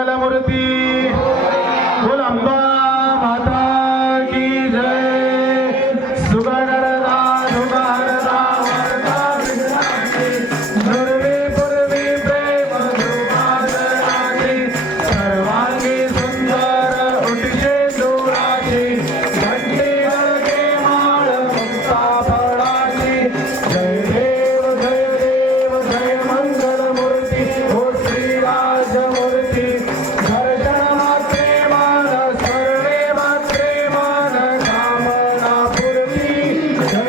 मंगलमूर्ती बोल अंबा माता की जय। सुगणरदा सुगहरदा वरदा विघ्नाची दुर्वी पूर्वी प्रेम दुर्वासनाची सर्वांगी सुंदर उठशे दुराची घंटी गळके माळ मुक्ता फळाची। जय देव जय मंगलमूर्ती हो श्रीराजमूर्ती। दर्शन मात्रे मान सर्वे मात्रे मान कामना पूर्ती। जय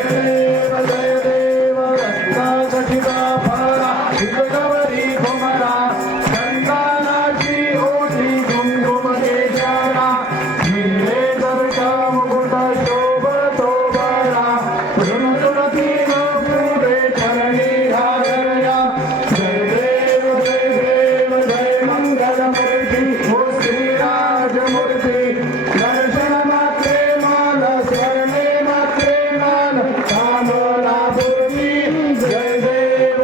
देव रत्नाकटिका फळा गौरी कुमरा संतानाची ओटी कुंकुम केशरा हिरे दर्शा मुकुट शोभतो बरा रुणुरुणती पुढे चरणी हागया। जय देव जय मंगलमूर्ती हो श्रीराजमूर्ती। दर्शन मात्रे मान स्मरणे मात्रे मान कामना पूर्ती। जय देव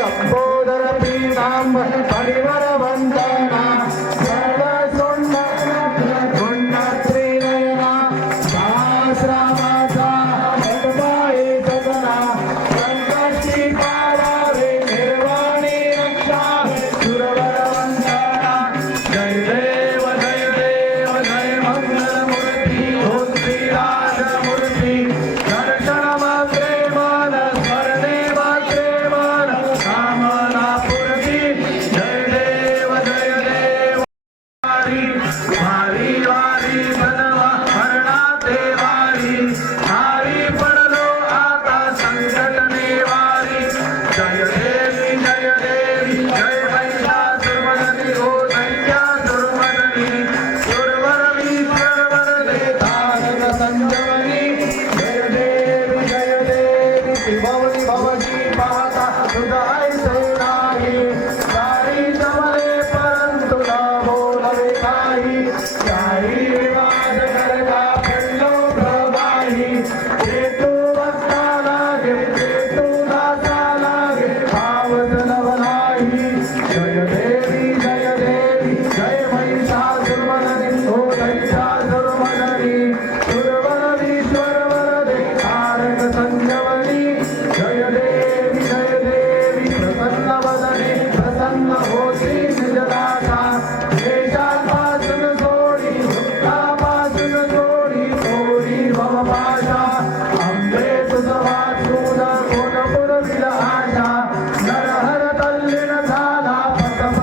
लंबोदर पीतांबर परिवर वंदना सर्व गुण त्रिनयना सहस्रामाचा जगमाये जगना संकटी पारावे निर्वाणी रक्षा सुरवर वंदना। जय देव जय मंगलमूर्ती हो श्रीराजमूर्ती। दर्शन मात्रे मान स्मरणे मात्रे मान कामना पूर्ती। जय देव वारी वारी वारी बनवा मरणाते वारी हारी पडलो आता संकट निवारी। जय देवी जय महिषासुरमर्दिनी हो दैत्यासुरमर्दिनी सुरवरवीश्वर वरदे तारक संजीवनी। जय देवी त्रिभुवनी भवजी पाहता तुझा ऐसे नाही सारी जमले परंतु न बोलवे काही। काही विवाद करता फिरलो प्रवाही जे तू भक्ता लागे जे तू दासा लागे भावत नव नाही। जय देवी जय महिषासुरमर्दिनी हो दैत्यासुरमर्दिनी सुरवरवीश्वर वरदे तारक संजीवनी। जय देवी प्रसन्न वदने प्रसन्न होती निजदाता देशापासून सोडी भक्तापासून सोडी थोडी भवभाषा अंबे तुझं वाचून कोण पुरविल आशा नरहर तल्लीन झाला पटप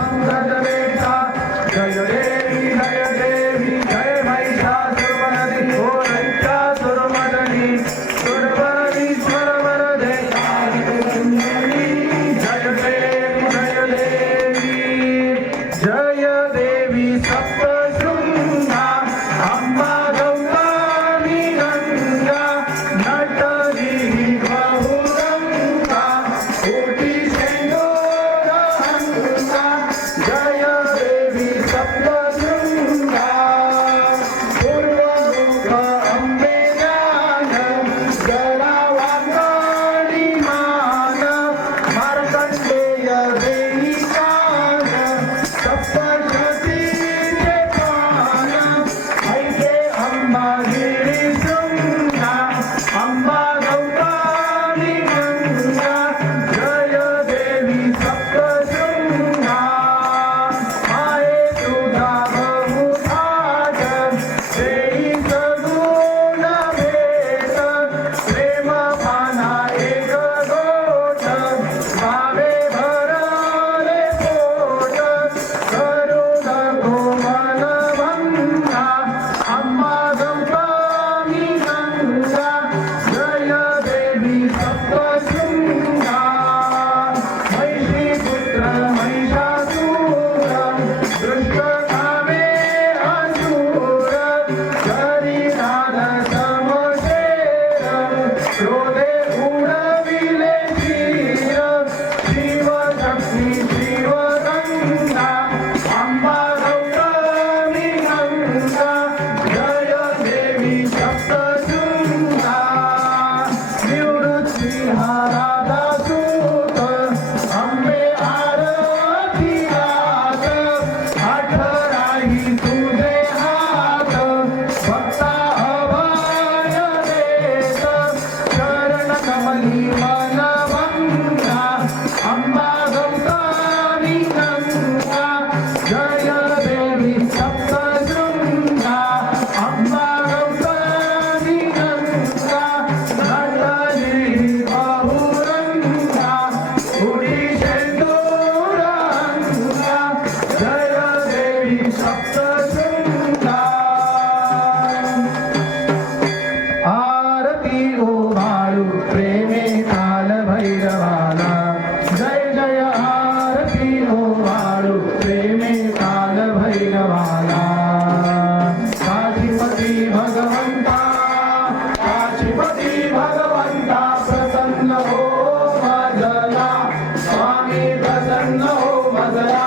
वाजला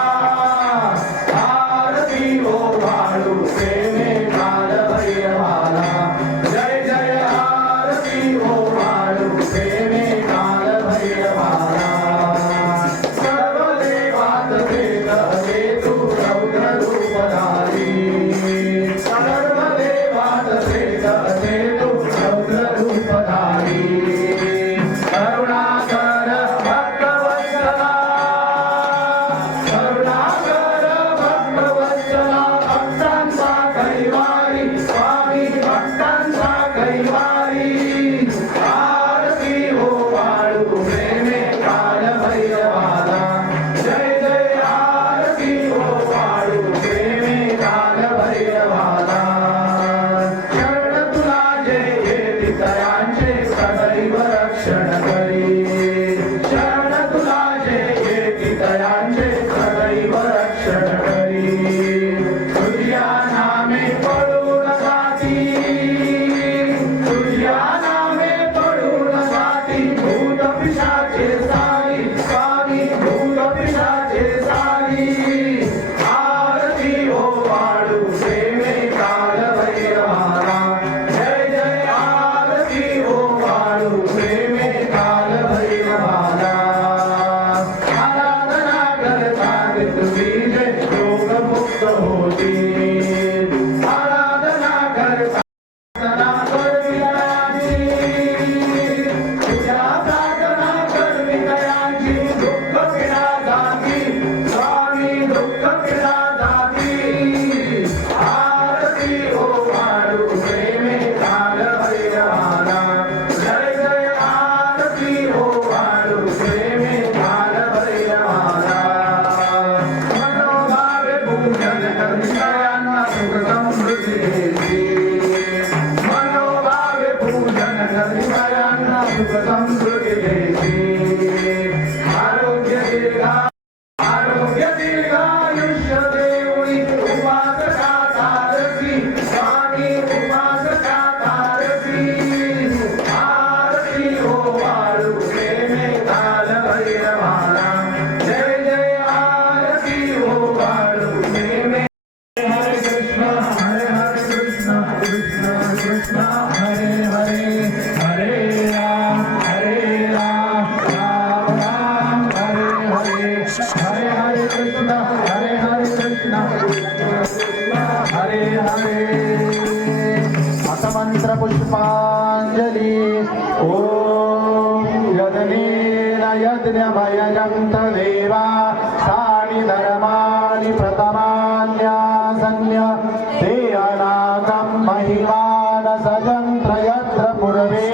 आरती ओ वाळू प्रेमे काल भैरवाला जय जय आरती ओ वाळू प्रेमे काल भैरवाला सर्व देवात वेद हे तू रौद्र रूपधारी सर्व देवात वेद हे तू रौद्र रूपधारी करुणाकर भक्तवत्सला करुणाकर भक्तवत्सला भक्तांचा कैवारी स्वामी भक्तांचा कैवारी आरती हो वाळू प्रेमे काल भैरवाला जय जय आरती हो वाळू प्रेमे काल भैरवाला शरण तुला जय हे तयांचे सदैव रक्षण करी शरण तुला जय हे तयांचे सदैव रक्षण करी तुझ्या नामे पळून जाती तुझ्या नामे पळून जाती भूत पिशाचे सारी स्वामी भूत पिशाचे सारी आरती हो वाळू प्रेमे काल भैरवाला जय जय आरती हो वाळू प्रेमे काल भैरवाला आराधना करता तुम्ही जय योग मुक्त होती आराधना करता प्रार्थना करवी दयाची तुझ्या प्रार्थना करवी दयाची दुःख पीडा जाती स्वामी दुःख पीडा जाती आरती हो वाळू प्रेमे काल भैरवाला जय जय आरती हो वाळू प्रेमे काल भैरवाला मनोभावे पूजन करिष्यांना सुख समृद्धी देती मनोभावे पूजन करिष्यांना सुख समृद्धी देती आरोग्य दीर्घा आरोग्य दीर्घायुष्य देऊळी उपासका तारसी स्वामी उपासका तारसी आरती हो वाळू प्रेमे काल भैरवाला जय जय आरती हो वाळू प्रेमे हरे कृष्ण कृष्ण कृष्ण हरे हरे हरे राम राम राम हरे हरे कृष्ण हरे कृष्ण हरे हरे मतमंत्र पुष्पांजली ओम यज्ञेन यज्ञभयजन्त देवा सानि धर्माणि प्रथमान्यासन्य ते अनागं महिमान सजन्त्र यत्र पूर्वे